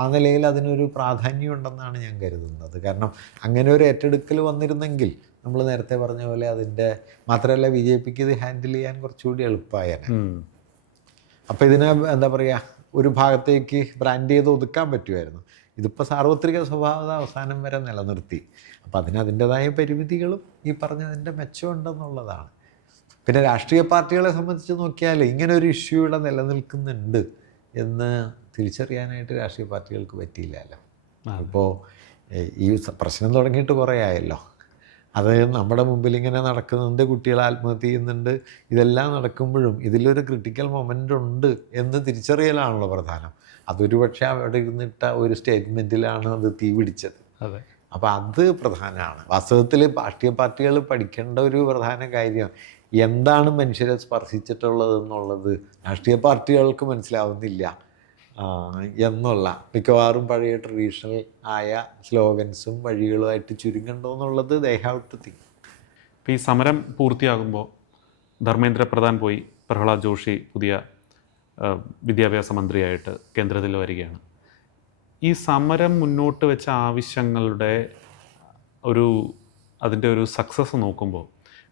ആ നിലയിൽ അതിനൊരു പ്രാധാന്യം ഉണ്ടെന്നാണ് ഞാൻ കരുതുന്നത്. കാരണം അങ്ങനെ ഒരു ഏറ്റെടുക്കൽ വന്നിരുന്നെങ്കിൽ നമ്മൾ നേരത്തെ പറഞ്ഞ പോലെ അതിൻ്റെ മാത്രമല്ല BJPക്ക് ഇത് ഹാൻഡിൽ ചെയ്യാൻ കുറച്ചുകൂടി എളുപ്പമായേനെ. അപ്പോൾ ഇതിനെ എന്താ പറയുക, ഒരു ഭാഗത്തേക്ക് ബ്രാൻഡ് ചെയ്ത് ഒതുക്കാൻ പറ്റുമായിരുന്നു. ഇതിപ്പോൾ സാർവത്രിക സ്വഭാവത അവസാനം വരെ നിലനിർത്തി. അപ്പോൾ അതിൻ്റേതായ പരിമിതികളും ഈ പറഞ്ഞതിൻ്റെ മെച്ചമുണ്ടെന്നുള്ളതാണ്. പിന്നെ രാഷ്ട്രീയ പാർട്ടികളെ സംബന്ധിച്ച് നോക്കിയാൽ ഇങ്ങനെ ഒരു ഇഷ്യൂ ഇവിടെ നിലനിൽക്കുന്നുണ്ട് എന്ന് തിരിച്ചറിയാനായിട്ട് രാഷ്ട്രീയ പാർട്ടികൾക്ക് പറ്റിയില്ലല്ലോ. ഇപ്പോൾ ഈ പ്രശ്നം തുടങ്ങിയിട്ട് കുറേ ആയല്ലോ. അത് നമ്മുടെ മുമ്പിൽ ഇങ്ങനെ നടക്കുന്നുണ്ട്, കുട്ടികൾ ആത്മഹത്യ ചെയ്യുന്നുണ്ട്. ഇതെല്ലാം നടക്കുമ്പോഴും ഇതിലൊരു ക്രിട്ടിക്കൽ മൊമെൻ്റ് ഉണ്ട് എന്ന് തിരിച്ചറിയലാണല്ലോ പ്രധാനം. അതൊരു പക്ഷേ അവിടെ ഇരുന്നിട്ട ഒരു സ്റ്റേറ്റ്മെൻറ്റിലാണ് അത് തീ പിടിച്ചത്. അതെ. അപ്പോൾ അത് പ്രധാനമാണ്. വാസ്തവത്തിൽ രാഷ്ട്രീയ പാർട്ടികൾ പഠിക്കേണ്ട ഒരു പ്രധാന കാര്യം എന്താണ് മനുഷ്യരെ സ്പർശിച്ചിട്ടുള്ളതെന്നുള്ളത് രാഷ്ട്രീയ പാർട്ടികൾക്ക് മനസ്സിലാവുന്നില്ല എന്നുള്ള മിക്കവാറും പഴയ ട്രഡീഷണൽ ആയ സ്ലോഗൻസും വഴികളുമായിട്ട് ചുരുങ്ങണ്ടോ എന്നുള്ളത് ദേ ഹാവ് ടു തിങ്ക്. ഇപ്പോൾ ഈ സമരം പൂർത്തിയാകുമ്പോൾ ധർമ്മേന്ദ്ര പ്രധാൻ പോയി, പ്രഹ്ലാദ് ജോഷി പുതിയ വിദ്യാഭ്യാസ മന്ത്രിയായിട്ട് കേന്ദ്രത്തിൽ വരികയാണ്. ഈ സമരം മുന്നോട്ട് വെച്ച ആവശ്യങ്ങളുടെ അതിൻ്റെ ഒരു സക്സസ് നോക്കുമ്പോൾ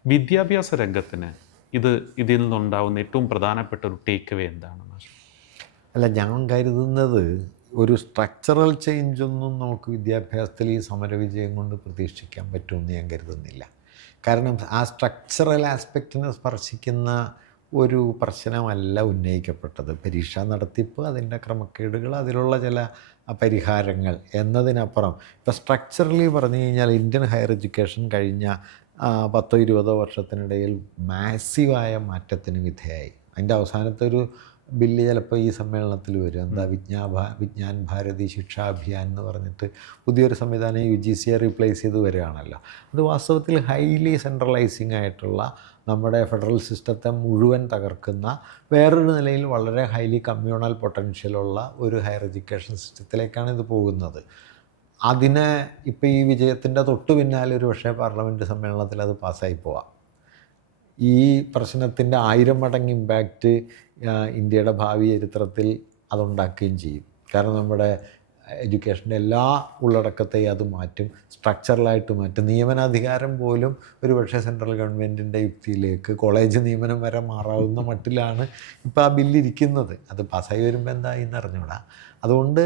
വിദ്യാഭ്യാസ രംഗത്തിന് ഇതിൽ നിന്നുണ്ടാകുന്ന ഏറ്റവും പ്രധാനപ്പെട്ട ഒരു ടേക്ക് അവേ എന്താണ്? അല്ല, ഞാൻ കരുതുന്നത് ഒരു സ്ട്രക്ചറൽ ചേഞ്ചൊന്നും നമുക്ക് വിദ്യാഭ്യാസത്തിൽ ഈ സമരവിജയം കൊണ്ട് പ്രതീക്ഷിക്കാൻ പറ്റുമെന്ന് ഞാൻ കരുതുന്നില്ല. കാരണം ആ സ്ട്രക്ചറൽ ആസ്പെക്റ്റിനെ സ്പർശിക്കുന്ന ഒരു പ്രശ്നമല്ല ഉന്നയിക്കപ്പെട്ടത്. പരീക്ഷാ നടത്തിപ്പ്, അതിൻ്റെ ക്രമക്കേടുകൾ, അതിലുള്ള ചില പരിഹാരങ്ങൾ എന്നതിനപ്പുറം ഇപ്പോൾ സ്ട്രക്ചറലി പറഞ്ഞു കഴിഞ്ഞാൽ ഇന്ത്യൻ ഹയർ എഡ്യൂക്കേഷൻ കഴിഞ്ഞ 10-20 വർഷത്തിനിടയിൽ മാസീവായ മാറ്റത്തിന് വിധേയമായി. അതിൻ്റെ അവസാനത്തെ ഒരു ബില്ല് ചിലപ്പോൾ ഈ സമ്മേളനത്തിൽ വരും. എന്താ വിജ്ഞാൻ ഭാരതി ശിക്ഷാ അഭിയാൻ എന്ന് പറഞ്ഞിട്ട് പുതിയൊരു സംവിധാനം UGC റീപ്ലേസ് ചെയ്ത് വരികയാണല്ലോ. അത് വാസ്തവത്തിൽ ഹൈലി സെൻട്രലൈസിങ് ആയിട്ടുള്ള നമ്മുടെ ഫെഡറൽ സിസ്റ്റത്തെ മുഴുവൻ തകർക്കുന്ന, വേറൊരു നിലയിൽ വളരെ ഹൈലി കമ്മ്യൂണൽ പൊട്ടൻഷ്യലുള്ള ഒരു ഹയർ എഡ്യൂക്കേഷൻ സിസ്റ്റത്തിലേക്കാണ് ഇത് പോകുന്നത്. അതിനെ ഇപ്പോൾ ഈ വിജയത്തിൻ്റെ തൊട്ട് പിന്നാലെ ഒരു പക്ഷേ പാർലമെൻറ്റ് സമ്മേളനത്തിൽ അത് പാസ്സായി പോവാം. ഈ പ്രശ്നത്തിൻ്റെ 1000 മടങ്ങ് ഇമ്പാക്റ്റ് ഇന്ത്യയുടെ ഭാവി ചരിത്രത്തിൽ അതുണ്ടാക്കുകയും ചെയ്യും. കാരണം നമ്മുടെ എഡ്യൂക്കേഷൻ്റെ എല്ലാ ഉള്ളടക്കത്തെയും അത് മാറ്റും, സ്ട്രക്ചറലായിട്ട് മാറ്റും. നിയമനാധികാരം പോലും ഒരുപക്ഷെ സെൻട്രൽ ഗവൺമെൻറ്റിൻ്റെ യുക്തിയിലേക്ക് കോളേജ് നിയമനം വരെ മാറാവുന്ന മട്ടിലാണ് ഇപ്പോൾ ആ ബില്ലിരിക്കുന്നത്. അത് പാസ്സായി വരുമ്പോൾ എന്തായി എന്നറിഞ്ഞൂടാ. അതുകൊണ്ട്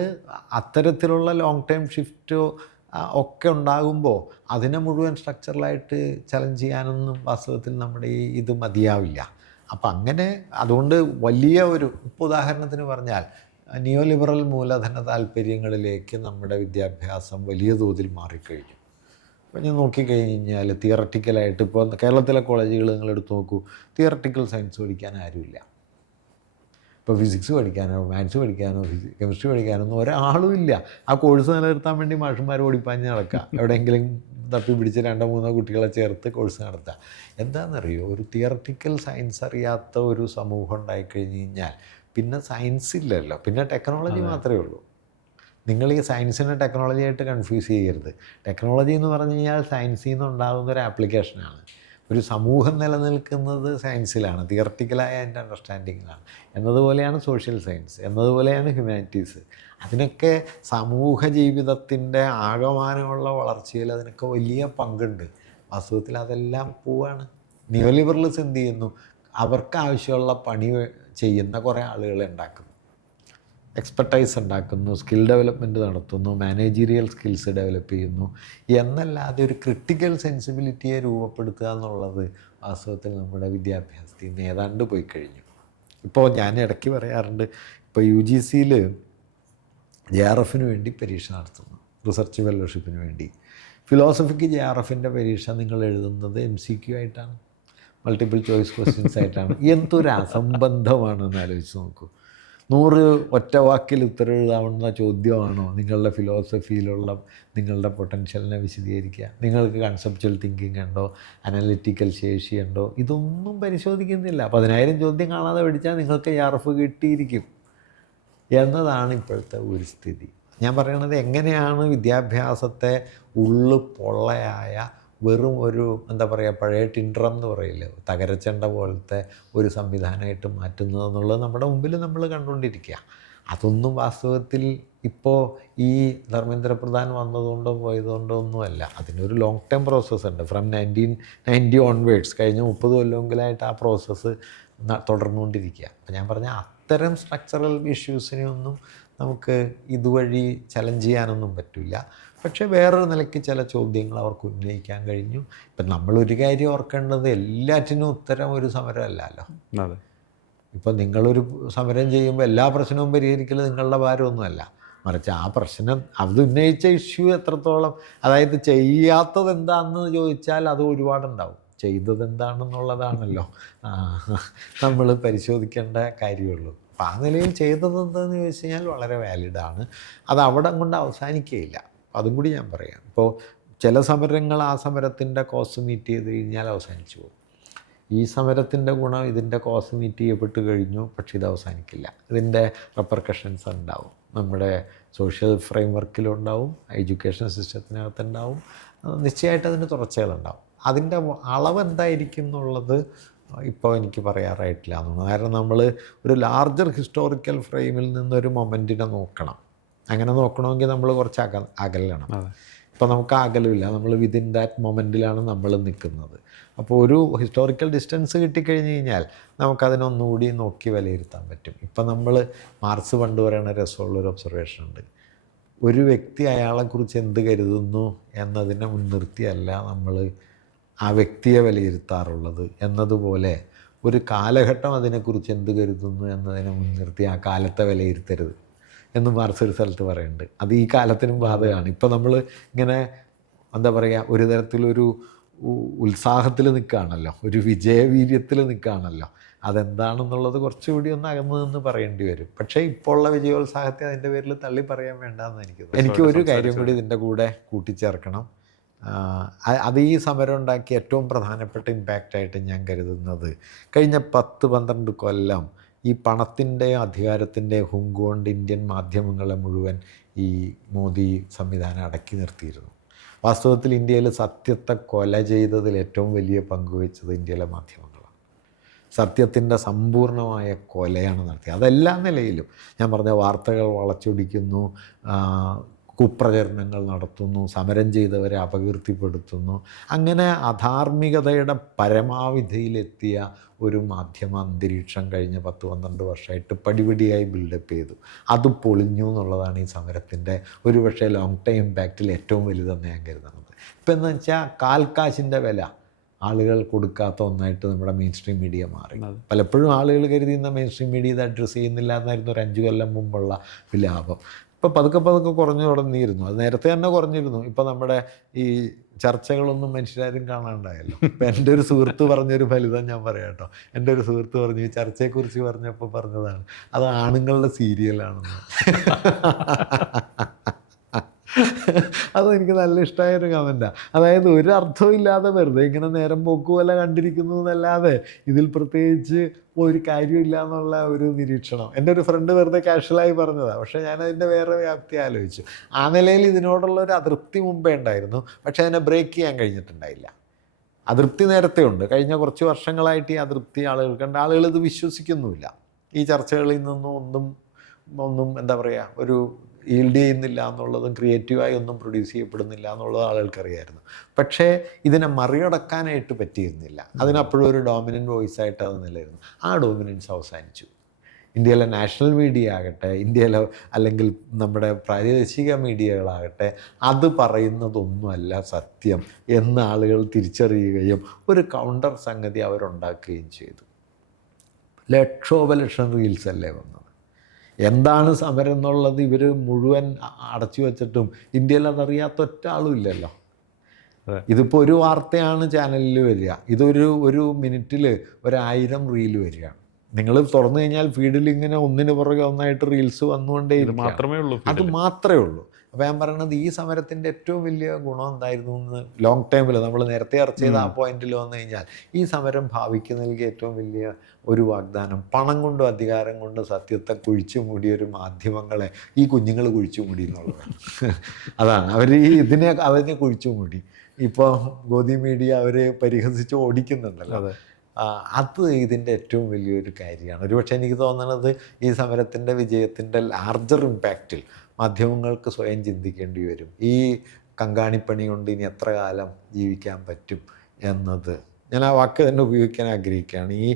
അത്തരത്തിലുള്ള ലോങ് ടൈം ഷിഫ്റ്റോ ഒക്കെ ഉണ്ടാകുമ്പോൾ അതിനെ മുഴുവൻ സ്ട്രക്ചറലായിട്ട് ചലഞ്ച് ചെയ്യാനൊന്നും വാസ്തവത്തിൽ നമ്മുടെ ഇത് മതിയാവില്ല. അപ്പം അങ്ങനെ അതുകൊണ്ട് വലിയ ഒരു, ഇപ്പോൾ ഉദാഹരണത്തിന് പറഞ്ഞാൽ നിയോ ലിബറൽ മൂലധന താല്പര്യങ്ങളിലേക്ക് നമ്മുടെ വിദ്യാഭ്യാസം വലിയ തോതിൽ മാറിക്കഴിഞ്ഞു. അപ്പോൾ ഞാൻ നോക്കിക്കഴിഞ്ഞാൽ തിയററ്റിക്കലായിട്ട് ഇപ്പോൾ കേരളത്തിലെ കോളേജുകൾ നിങ്ങളെടുത്ത് നോക്കൂ, തിയററ്റിക്കൽ സയൻസ് പഠിക്കാൻ ആരുമില്ല. ഇപ്പോൾ ഫിസിക്സ് പഠിക്കാനോ മാത്സ് പഠിക്കാനോ കെമിസ്ട്രി പഠിക്കാനോ ഒന്നും ഒരാളും ഇല്ല. ആ കോഴ്സ് നിലനിർത്താൻ വേണ്ടി മാഷന്മാർ ഓടിപ്പാഞ്ഞ് നടക്കുക, എവിടെയെങ്കിലും തപ്പി പിടിച്ച് 2-3 കുട്ടികളെ ചേർത്ത് കോഴ്സ് നടത്തുക. എന്താണെന്നറിയോ, ഒരു തിയററ്റിക്കൽ സയൻസ് അറിയാത്ത ഒരു സമൂഹം ഉണ്ടായിക്കഴിഞ്ഞ് കഴിഞ്ഞാൽ പിന്നെ സയൻസ് ഇല്ലല്ലോ, പിന്നെ ടെക്നോളജി മാത്രമേ ഉള്ളൂ. നിങ്ങൾ ഈ സയൻസിനെ ടെക്നോളജിയായിട്ട് കൺഫ്യൂസ് ചെയ്യരുത്. ടെക്നോളജി എന്ന് പറഞ്ഞു കഴിഞ്ഞാൽ സയൻസിൽ നിന്ന് ഉണ്ടാകുന്ന ഒരു ആപ്ലിക്കേഷനാണ്. ഒരു സമൂഹം നിലനിൽക്കുന്നത് സയൻസിലാണ്, തിയററ്റിക്കലായ അതിൻ്റെ അണ്ടർസ്റ്റാൻഡിങ്ങിലാണ്. എന്നതുപോലെയാണ് സോഷ്യൽ സയൻസ്, എന്നതുപോലെയാണ് ഹ്യൂമാനിറ്റീസ്. അതിനൊക്കെ സമൂഹ ജീവിതത്തിൻ്റെ ആകമാനമുള്ള വളർച്ചയിൽ അതിനൊക്കെ വലിയ പങ്കുണ്ട്. വാസ്തവത്തിൽ അതെല്ലാം പോവാണ്. നിയോ ലിബറലിസം എന്ത് ചെയ്യുന്നു, അവർക്ക് ആവശ്യമുള്ള പണി ചെയ്യുന്ന കുറേ ആളുകളെ ഉണ്ടാക്കുന്നു, എക്സ്പെർട്ടൈസ് ഉണ്ടാക്കുന്നു, സ്കിൽ ഡെവലപ്മെൻറ്റ് നടത്തുന്നു, മാനേജീരിയൽ സ്കിൽസ് ഡെവലപ്പ് ചെയ്യുന്നു എന്നല്ലാതെ ഒരു ക്രിട്ടിക്കൽ സെൻസിബിലിറ്റിയെ രൂപപ്പെടുത്തുക എന്നുള്ളത് വാസ്തവത്തിൽ നമ്മുടെ വിദ്യാഭ്യാസത്തിൽ നിന്ന് ഏതാണ്ട് പോയി കഴിഞ്ഞു. ഇപ്പോൾ ഞാൻ ഇടയ്ക്ക് പറയാറുണ്ട്, ഇപ്പോൾ UGC JRF വേണ്ടി പരീക്ഷ നടത്തുന്നു, റിസർച്ച് ഫെലോഷിപ്പിന് വേണ്ടി. ഫിലോസഫിക്ക് JRF പരീക്ഷ നിങ്ങൾ എഴുതുന്നത് MCQ ആയിട്ടാണ്, മൾട്ടിപ്പിൾ ചോയ്സ് ക്വസ്റ്റ്യൻസ് ആയിട്ടാണ്. എന്തൊരു അസംബന്ധമാണെന്ന് ആലോചിച്ച് നോക്കൂ. 100 ഒറ്റ വാക്കിൽ ഉത്തരം എഴുതാവുന്ന ചോദ്യമാണോ നിങ്ങളുടെ ഫിലോസഫിയിലുള്ള നിങ്ങളുടെ പൊട്ടൻഷ്യലിനെ വിശദീകരിക്കുക? നിങ്ങൾക്ക് കൺസെപ്ച്വൽ തിങ്കിങ് ഉണ്ടോ, അനലിറ്റിക്കൽ ശേഷിയുണ്ടോ? ഇതൊന്നും പരിശോധിക്കുന്നില്ല. 10,000 ചോദ്യം കാണാതെ പഠിച്ചാൽ നിങ്ങൾക്ക് JRF കിട്ടിയിരിക്കും എന്നതാണ് ഇപ്പോഴത്തെ ഒരു സ്ഥിതി. ഞാൻ പറയണത് എങ്ങനെയാണ് വിദ്യാഭ്യാസത്തെ പൊള്ളയായ വെറും ഒരു എന്താ പറയുക, പഴയ ടിൻഡ്രം എന്ന് പറയില്ലേ, തകരച്ചെണ്ട പോലത്തെ ഒരു സംവിധാനമായിട്ട് മാറ്റുന്നത് എന്നുള്ളത് നമ്മുടെ മുമ്പിൽ നമ്മൾ കണ്ടുകൊണ്ടിരിക്കുക. അതൊന്നും വാസ്തവത്തിൽ ഇപ്പോൾ ഈ ധർമ്മേന്ദ്ര പ്രധാൻ വന്നതുകൊണ്ടോ പോയതുകൊണ്ടോ ഒന്നുമല്ല. അതിനൊരു ലോങ് ടേം പ്രോസസ്സുണ്ട്. ഫ്രം 1990 ഓൺവേഡ്സ്, കഴിഞ്ഞ 30 കൊല്ലമെങ്കിലായിട്ട് ആ പ്രോസസ്സ് തുടർന്നുകൊണ്ടിരിക്കുക. അപ്പോൾ ഞാൻ പറഞ്ഞ അത്തരം സ്ട്രക്ചറൽ ഇഷ്യൂസിനെയൊന്നും നമുക്ക് ഇതുവഴി ചലഞ്ച് ചെയ്യാനൊന്നും പറ്റില്ല. പക്ഷേ വേറൊരു നിലയ്ക്ക് ചില ചോദ്യങ്ങൾ അവർക്ക് ഉന്നയിക്കാൻ കഴിഞ്ഞു. ഇപ്പം നമ്മളൊരു കാര്യം ഓർക്കേണ്ടത്, എല്ലാറ്റിനും ഉത്തരം ഒരു സമരമല്ലല്ലോ. അതെ. ഇപ്പം നിങ്ങളൊരു സമരം ചെയ്യുമ്പോൾ എല്ലാ പ്രശ്നവും പരിഹരിക്കൽ നിങ്ങളുടെ ഭാരമൊന്നുമല്ല. മറിച്ച് ആ പ്രശ്നം അത് ഉന്നയിച്ച ഇഷ്യൂ എത്രത്തോളം, അതായത് ചെയ്യാത്തത് എന്താണെന്ന് ചോദിച്ചാൽ അത് ഒരുപാടുണ്ടാവും, ചെയ്തത് എന്താണെന്നുള്ളതാണല്ലോ നമ്മൾ പരിശോധിക്കേണ്ട കാര്യമുള്ളൂ. അപ്പം ആ നിലയിൽ ചെയ്തത് എന്താണെന്ന് ചോദിച്ചു കഴിഞ്ഞാൽ വളരെ വാലിഡാണ്. അത് അവിടെ കൊണ്ട് അവസാനിക്കുകയില്ല. അതും കൂടി ഞാൻ പറയാം. ഇപ്പോൾ ചില സമരങ്ങൾ ആ സമരത്തിൻ്റെ കോസ്റ്റ് മീറ്റ് ചെയ്ത് കഴിഞ്ഞാൽ അവസാനിച്ചു പോകും. ഈ സമരത്തിൻ്റെ ഗുണം ഇതിൻ്റെ കോസ്റ്റ് മീറ്റ് ചെയ്യപ്പെട്ട് കഴിഞ്ഞു, പക്ഷേ ഇത് അവസാനിക്കില്ല. ഇതിൻ്റെ റെപ്പർക്കഷൻസ് ഉണ്ടാവും, നമ്മുടെ സോഷ്യൽ ഫ്രെയിം വർക്കിലുണ്ടാവും, എഡ്യൂക്കേഷൻ സിസ്റ്റത്തിനകത്തുണ്ടാവും, നിശ്ചയമായിട്ട് അതിന് തുടർച്ചകളുണ്ടാവും. അതിൻ്റെ അളവ് എന്തായിരിക്കും എന്നുള്ളത് ഇപ്പോൾ എനിക്ക് പറയാറായിട്ടില്ല എന്നുള്ളത്. കാരണം നമ്മൾ ഒരു ലാർജർ ഹിസ്റ്റോറിക്കൽ ഫ്രെയിമിൽ നിന്നൊരു മൊമെൻറ്റിനെ നോക്കണം. അങ്ങനെ നോക്കണമെങ്കിൽ നമ്മൾ കുറച്ച് അകലണം. ഇപ്പോൾ നമുക്ക് അകലമില്ല, നമ്മൾ വിതിൻ ദാറ്റ് മൊമെൻറ്റിലാണ് നമ്മൾ നിൽക്കുന്നത്. അപ്പോൾ ഒരു ഹിസ്റ്റോറിക്കൽ ഡിസ്റ്റൻസ് കിട്ടിക്കഴിഞ്ഞ് കഴിഞ്ഞാൽ നമുക്കതിനൊന്നുകൂടി നോക്കി വിലയിരുത്താൻ പറ്റും. ഇപ്പം നമ്മൾ മാർക്സ് പണ്ട് പറയുന്ന രസമുള്ളൊരു ഒബ്സർവേഷൻ ഉണ്ട്. ഒരു വ്യക്തി അയാളെക്കുറിച്ച് എന്ത് കരുതുന്നു എന്നതിനെ മുൻനിർത്തിയല്ല നമ്മൾ ആ വ്യക്തിയെ വിലയിരുത്താറുള്ളത് എന്നതുപോലെ ഒരു കാലഘട്ടം അതിനെക്കുറിച്ച് എന്ത് കരുതുന്നു എന്നതിനെ മുൻനിർത്തി ആ കാലത്തെ വിലയിരുത്തരുത് എന്ന് മാർക്സ് ഒരു സ്ഥലത്ത് പറയുന്നുണ്ട്. അത് ഈ കാലത്തിനും ബാധകമാണ്. ഇപ്പോൾ നമ്മൾ ഇങ്ങനെ എന്താ പറയുക, ഒരു തരത്തിലൊരു ഉത്സാഹത്തിൽ നിൽക്കുകയാണല്ലോ, ഒരു വിജയവീര്യത്തിൽ നിൽക്കുകയാണല്ലോ. അതെന്താണെന്നുള്ളത് കുറച്ചുകൂടി ഒന്ന് അകന്നു നിന്ന് പറയേണ്ടി വരും. പക്ഷേ ഇപ്പോൾ ഉള്ള വിജയോത്സാഹത്തെ അതിൻ്റെ പേരിൽ തള്ളി പറയാൻ വേണ്ടെന്ന് എനിക്ക് ഒരു കാര്യം കൂടി ഇതിൻ്റെ കൂടെ കൂട്ടിച്ചേർക്കണം. അത് ഈ സമരം ഉണ്ടാക്കിയ ഏറ്റവും പ്രധാനപ്പെട്ട ഇമ്പാക്റ്റായിട്ട് ഞാൻ കരുതുന്നത്, കഴിഞ്ഞ 10-12 കൊല്ലം ഈ പണത്തിൻ്റെയും അധികാരത്തിൻ്റെയും ഹുങ്കൊണ്ട് ഇന്ത്യൻ മാധ്യമങ്ങളെ മുഴുവൻ ഈ മോദി സംവിധാനം അടക്കി നിർത്തിയിരുന്നു. വാസ്തവത്തിൽ ഇന്ത്യയിൽ സത്യത്തെ കൊല ചെയ്തതിൽ ഏറ്റവും വലിയ പങ്കുവച്ചത് ഇന്ത്യയിലെ മാധ്യമങ്ങളാണ്. സത്യത്തിൻ്റെ സമ്പൂർണ്ണമായ കൊലയാണ് നടത്തിയത്. അതെല്ലാ നിലയിലും ഞാൻ പറഞ്ഞ വാർത്തകൾ വളച്ചൊടിക്കുന്നു, കുപ്രചരണങ്ങൾ നടത്തുന്നു, സമരം ചെയ്തവരെ അപകീർത്തിപ്പെടുത്തുന്നു. അങ്ങനെ അധാർമികതയുടെ പരമാവധിയിലെത്തിയ ഒരു മാധ്യമ അന്തരീക്ഷം കഴിഞ്ഞ 10-12 വർഷമായിട്ട് പടിപടിയായി ബിൽഡപ്പ് ചെയ്തു. അത് പൊളിഞ്ഞു എന്നുള്ളതാണ് ഈ സമരത്തിൻ്റെ ഒരുപക്ഷെ ലോങ് ടൈം ഇമ്പാക്റ്റിൽ ഏറ്റവും വലുതെന്ന് ഞാൻ കരുതുന്നത്. ഇപ്പം എന്ന് വെച്ചാൽ കാൽക്കാശിൻ്റെ വില ആളുകൾ കൊടുക്കാത്ത ഒന്നായിട്ട് നമ്മുടെ മെയിൻ സ്ട്രീം മീഡിയ മാറി. പലപ്പോഴും ആളുകൾ കരുതിയുന്ന മെയിൻ സ്ട്രീം മീഡിയ ഇത് അഡ്രസ്സ് ചെയ്യുന്നില്ല എന്നായിരുന്നു ഒരു 5 കൊല്ലം മുമ്പുള്ള ലാഭം. ഇപ്പോൾ പതുക്കെ കുറഞ്ഞു തുടങ്ങിയിരുന്നു. അത് നേരത്തെ തന്നെ കുറഞ്ഞിരുന്നു. ഇപ്പോൾ നമ്മുടെ ഈ ചർച്ചകളൊന്നും മനുഷ്യരാരും കാണാണ്ടായല്ലോ. ഇപ്പം എൻ്റെ ഒരു സുഹൃത്ത് പറഞ്ഞൊരു ഫലിതം ഞാൻ പറയാം കേട്ടോ. എൻ്റെ ഒരു സുഹൃത്ത് പറഞ്ഞു, ഈ ചർച്ചയെക്കുറിച്ച് പറഞ്ഞപ്പോൾ പറഞ്ഞതാണ്, അത് ആണുങ്ങളുടെ സീരിയലാണെന്ന്. അതെനിക്ക് നല്ല ഇഷ്ടമായൊരു കമൻറ്റാണ്. അതായത് ഒരു അർത്ഥമില്ലാതെ വെറുതെ ഇങ്ങനെ നേരം പോക്ക് പോലെ കണ്ടിരിക്കുന്നു എന്നല്ലാതെ ഇതിൽ പ്രത്യേകിച്ച് ഒരു കാര്യമില്ല എന്നുള്ള ഒരു നിരീക്ഷണം എൻ്റെ ഒരു ഫ്രണ്ട് വെറുതെ കാഷ്വലായി പറഞ്ഞതാണ്. പക്ഷേ ഞാനതിൻ്റെ വേറെ വ്യാപ്തി ആലോചിച്ചു. ആ നിലയിൽ ഇതിനോടുള്ള ഒരു അതൃപ്തി മുമ്പേ ഉണ്ടായിരുന്നു. പക്ഷേ അതിനെ ബ്രേക്ക് ചെയ്യാൻ കഴിഞ്ഞിട്ടുണ്ടായില്ല. അതൃപ്തി നേരത്തെ ഉണ്ട്. കഴിഞ്ഞ കുറച്ച് വർഷങ്ങളായിട്ട് ഈ അതൃപ്തി ആളുകൾക്കുണ്ട്. ആളുകൾ ഇത് വിശ്വസിക്കുന്നുമില്ല. ഈ ചർച്ചകളിൽ നിന്നും ഒന്നും എന്താ പറയുക, ഒരു ഈൽഡ് ചെയ്യുന്നില്ല എന്നുള്ളതും ക്രിയേറ്റീവായി ഒന്നും പ്രൊഡ്യൂസ് ചെയ്യപ്പെടുന്നില്ല എന്നുള്ളത് ആളുകൾക്കറിയായിരുന്നു. പക്ഷേ ഇതിനെ മറികടക്കാനായിട്ട് പറ്റിയിരുന്നില്ല. അതിനപ്പോഴും ഒരു ഡോമിനൻ്റ് വോയിസ് ആയിട്ട് അത് നിലനിന്നു. ആ ഡോമിനൻസ് അവസാനിച്ചു. ഇന്ത്യയിലെ നാഷണൽ മീഡിയ ആകട്ടെ, ഇന്ത്യയിലെ അല്ലെങ്കിൽ നമ്മുടെ പ്രാദേശിക മീഡിയകളാകട്ടെ, അത് പറയുന്നതൊന്നുമല്ല സത്യം എന്ന് ആളുകൾ തിരിച്ചറിയുകയും ഒരു കൗണ്ടർ സംഗതി അവരുണ്ടാക്കുകയും ചെയ്തു. ലക്ഷോപലക്ഷം റീൽസ് അല്ലേ വന്നത്. എന്താണ് സമരം എന്നുള്ളത് ഇവർ മുഴുവൻ അടച്ചു വച്ചിട്ടും ഇന്ത്യയിൽ അതറിയാത്ത ഒറ്റ ആളും ഇല്ലല്ലോ. ഇതിപ്പോൾ ഒരു വാർത്തയാണ് ചാനലിൽ വരിക, ഒരു മിനിറ്റിൽ 1000 റീല് വരികയാണ്. നിങ്ങൾ തുറന്നു കഴിഞ്ഞാൽ ഫീഡിൽ ഇങ്ങനെ ഒന്നിന് പുറകെ ഒന്നായിട്ട് റീൽസ് വന്നുകൊണ്ടേ അത് മാത്രമേ ഉള്ളൂ. അപ്പോൾ ഞാൻ പറയണത് ഈ സമരത്തിൻ്റെ ഏറ്റവും വലിയ ഗുണം എന്തായിരുന്നു എന്ന് ലോങ് ടൈമിൽ നമ്മൾ നേരത്തെ ചർച്ച ചെയ്ത ആ പോയിന്റിൽ വന്നു കഴിഞ്ഞാൽ, ഈ സമരം ഭാവിക്ക് നൽകിയ ഏറ്റവും വലിയ ഒരു വാഗ്ദാനം, പണം കൊണ്ടും അധികാരം കൊണ്ടും സത്യത്തെ കുഴിച്ചു മൂടിയ ഒരു മാധ്യമങ്ങളെ ഈ കുഞ്ഞുങ്ങൾ കുഴിച്ചു മൂടി എന്നുള്ളതാണ്. അതാണ് അവരെ കുഴിച്ചു മൂടി. ഇപ്പോൾ ഗോദി മീഡിയ അവരെ പരിഹസിച്ച് ഓടിക്കുന്നുണ്ടല്ലോ. അത് ഇതിൻ്റെ ഏറ്റവും വലിയൊരു കാര്യമാണ്. ഒരുപക്ഷെ എനിക്ക് തോന്നുന്നത് ഈ സമരത്തിൻ്റെ വിജയത്തിൻ്റെ ലാർജർ ഇമ്പാക്റ്റിൽ മാധ്യമങ്ങൾക്ക് സ്വയം ചിന്തിക്കേണ്ടി വരും. ഈ കങ്കാണിപ്പണി കൊണ്ട് ഇനി എത്ര കാലം ജീവിക്കാൻ പറ്റും എന്നത് ഞാൻ ആ വാക്ക് തന്നെ ഉപയോഗിക്കാൻ ആഗ്രഹിക്കുകയാണ്. ഈ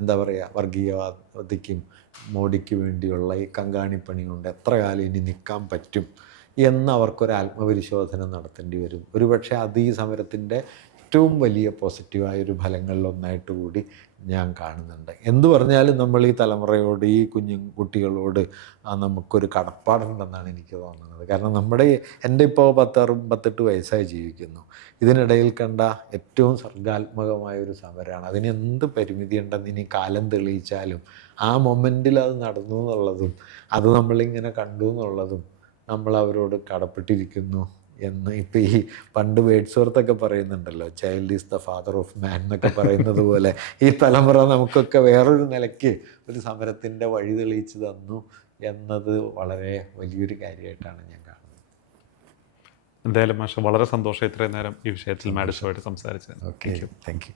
എന്താ പറയുക, വർഗീയവാദിക്കും മോഡിക്ക് വേണ്ടിയുള്ള ഈ കങ്കാണിപ്പണി കൊണ്ട് എത്ര കാലം ഇനി നിൽക്കാൻ പറ്റും എന്ന് അവർക്കൊരു ആത്മപരിശോധന നടത്തേണ്ടി വരും. ഒരുപക്ഷെ അത് ഈ സമരത്തിൻ്റെ ഏറ്റവും വലിയ പോസിറ്റീവായൊരു ഫലങ്ങളിലൊന്നായിട്ട് കൂടി ഞാൻ കാണുന്നുണ്ട്. എന്തു പറഞ്ഞാലും നമ്മൾ ഈ തലമുറയോട്, ഈ കുട്ടികളോട് നമുക്കൊരു കടപ്പാടുണ്ടെന്നാണ് എനിക്ക് തോന്നുന്നത്. കാരണം എൻ്റെ ഇപ്പോൾ 10-68 വയസ്സായി ജീവിക്കുന്നു. ഇതിനിടയിൽ കണ്ട ഏറ്റവും സർഗാത്മകമായൊരു സമരമാണ്. അതിന് എന്ത് പരിമിതി ഉണ്ടെന്ന് ഇനി കാലം തെളിയിച്ചാലും ആ മൊമെൻറ്റിൽ അത് നടന്നു എന്നുള്ളതും അത് നമ്മളിങ്ങനെ കണ്ടു എന്നുള്ളതും നമ്മൾ അവരോട് കടപ്പെട്ടിരിക്കുന്നു എന്ന്. ഇപ്പോൾ ഈ പണ്ട് വേഡ്സ്വർത്ത് പറയുന്നുണ്ടല്ലോ, child is the father of മാൻ എന്നൊക്കെ പറയുന്നത് പോലെ ഈ തലമുറ നമുക്കൊക്കെ വേറൊരു നിലയ്ക്ക് ഒരു സമരത്തിൻ്റെ വഴി തെളിയിച്ച് തന്നു എന്നത് വളരെ വലിയൊരു കാര്യമായിട്ടാണ് ഞാൻ കാണുന്നത്. എന്തായാലും മാഷ, വളരെ സന്തോഷം ഇത്രയും നേരം ഈ വിഷയത്തിൽ മാഡിസോയായിട്ട് സംസാരിച്ചത്. Okay, thank you.